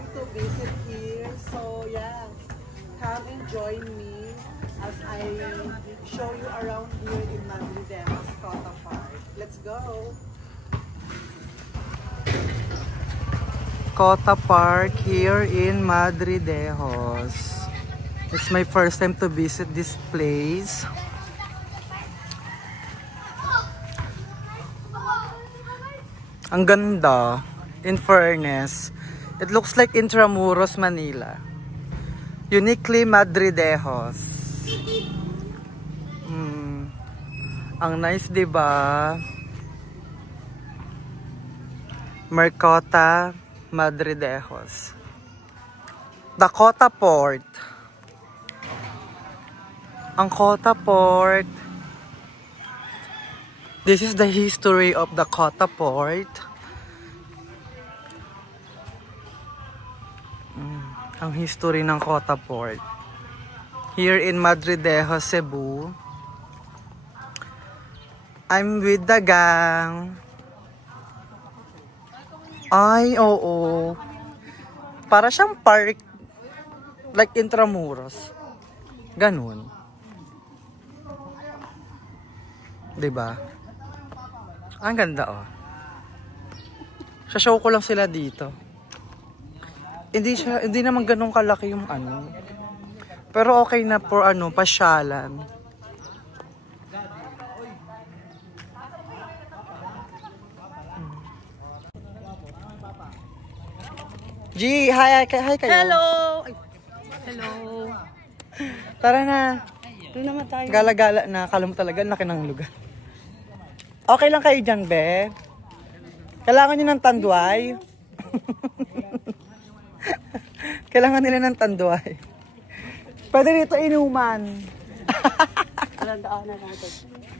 time to visit here. So yeah, come and join me as I show you around here in Madridejos, Cota Park. Let's go! Cota Park here in Madridejos. It's my first time to visit this place. Ang ganda, in fairness. It looks like Intramuros, Manila. Uniquely Madridejos. Ang nice, diba? Mercota Madridejos. The Cota Port. Ang Cota Port. This is the history of the Cota Port. Ang history ng Cota Port. Here in Madridejos, Cebu. I'm with the gang. Ay, oo. Para siyang park. Like Intramuros. Ganun. Diba? Ang ganda, oh. Sa show ko lang sila dito. Hindi naman ganun kalaki yung ano. Pero okay na for ano, pasyalan. G, hi kayo. Hello! Hello! Tara na. Doon naman tayo. Gala-gala na. Kala mo talaga, laki ng lugar. Okay lang kayo dyan, be? Kailangan nyo ng tanduay? Kailangan nila ng tanduay. Pwede dito inuman. Walang daanan natin.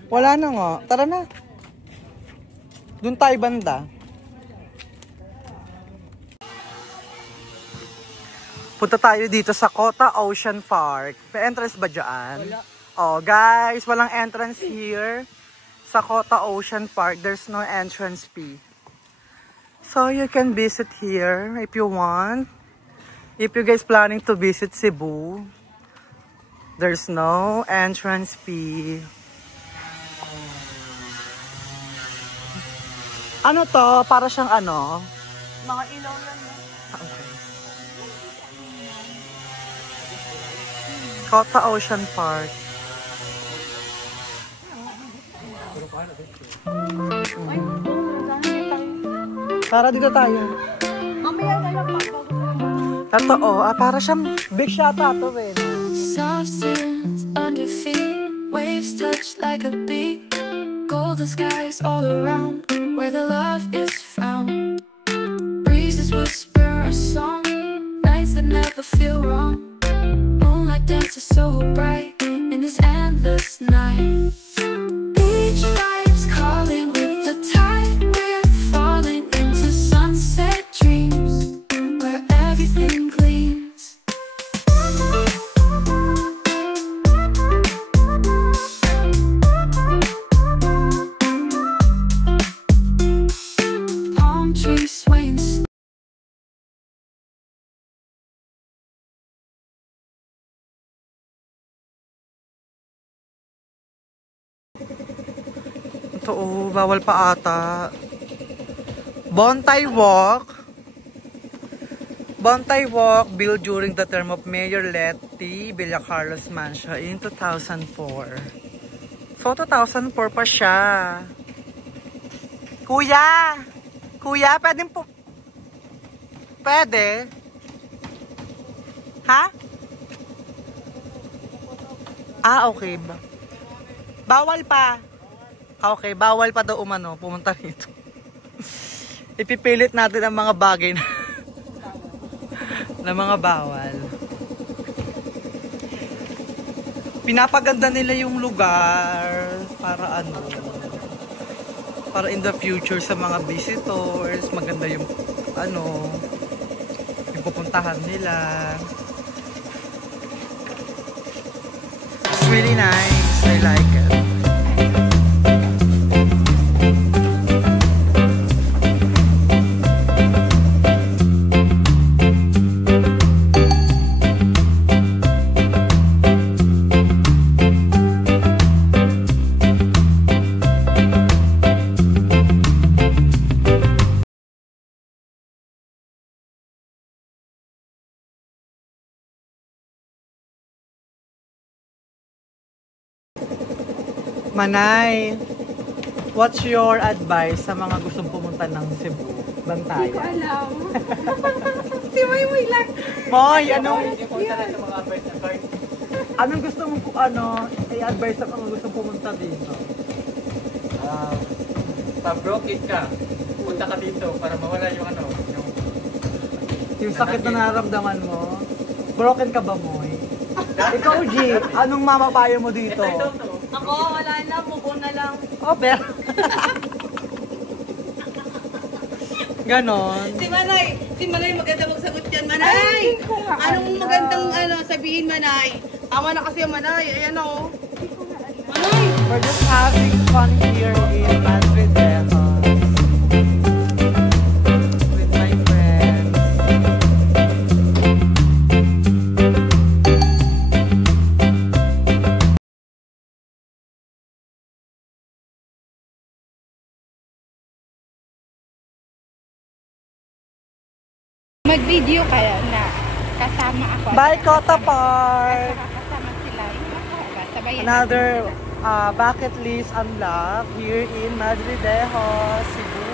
Wala na nga. Tara na. Doon tayo banda. Punta tayo dito sa Cota Ocean Park. May entrance ba dyan? Wala. Oh, guys, walang entrance here. Sa Cota Ocean Park, there's no entrance fee. So you can visit here if you want. If you guys planning to visit Cebu, there's no entrance fee. Ano to? Para siyang ano? Mga ilaw lang. Okay. Cota Ocean Park. Tara dito tayo. Mamaya na lang bago. Totoo, para siyang big shot to eh. Substance under feet, waves touch like a beat. Golden skies all around, where the love is found. Breezes whisper a song, nights that never feel wrong. Moonlight dances so bright in this endless night. Beach vibes calling with the tide. We're falling into sunset dreams where everything gleams. Palm trees swaying. Totoo, bawal pa ata. Bontay Walk. Bontay Walk built during the term of Mayor Letty Villacarlos Mancio in 2004. So 2004 pa siya. Kuya! Kuya, pwede po... Pwede? Ha? Ah, okay ba? Bawal pa. Okay, bawal pa daw umano, pumunta rito. Ipipilit natin ang mga bagay na mga bawal. Pinapaganda nila yung lugar para ano, para in the future sa mga visitors, maganda yung ano, yung pupuntahan nila. It's really nice. I like it. Manay, what's your advice sa mga gustong pumunta ng Cebu? Bantayan. Hindi ko alam. Si Moy lang. Moy, anong gusto mo i-advise sa mga gustong pumunta dito? Pa-broke ka. Punta ka dito para mawala yung Yung sakit na nararamdaman mo? Broken ka ba, Moy? Ikaw, G, anong mamapayo mo dito? Ako, wala na. Move na lang. Oh, Bel. Ganon. Si Manay maganda magsagot yan, Manay. Anong magandang sabihin, Manay? Tama na kasi yung Manay. Ayan o. Manay! We're just having fun here in Madrid, with my friends. Mag-video kaya na kasama ako. Bye, Kota Park! Kasama sila. Sabayan Another bucket list unlock here in Madridejo, Cebu.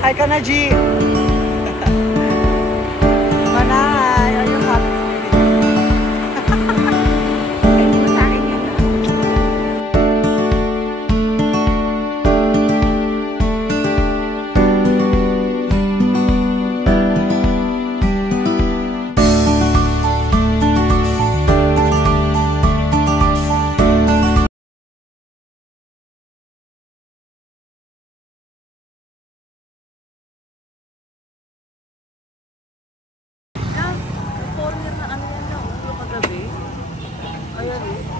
Hi ka na, G! Manay, are you happy? sa akin yun na.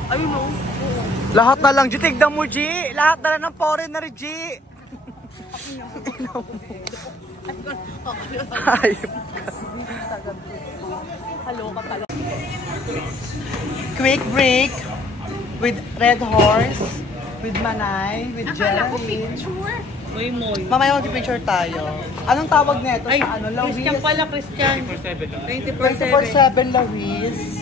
Ayun o. Lahat na lang, G. Tignan mo, G. Lahat na lang ng foreigner, G. Ayop ka. Halo ka pala. Quick break with Red Horse, with Manay, with Geraldine. Moy Moy. Mamaya mag-picture tayo. Anong tawag nito Ay, sa Lawis? Christian pala, Christian. 24/7 Lawis.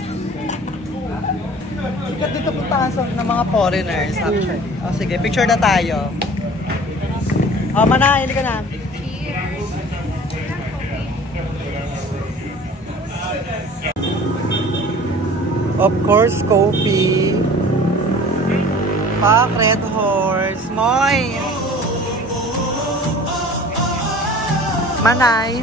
Sikat dito puntahan ng mga foreigners actually. O sige, picture na tayo. O Manay, hindi ka na. Of course, Kopi. Pak, Red Horse. Moy! Manay.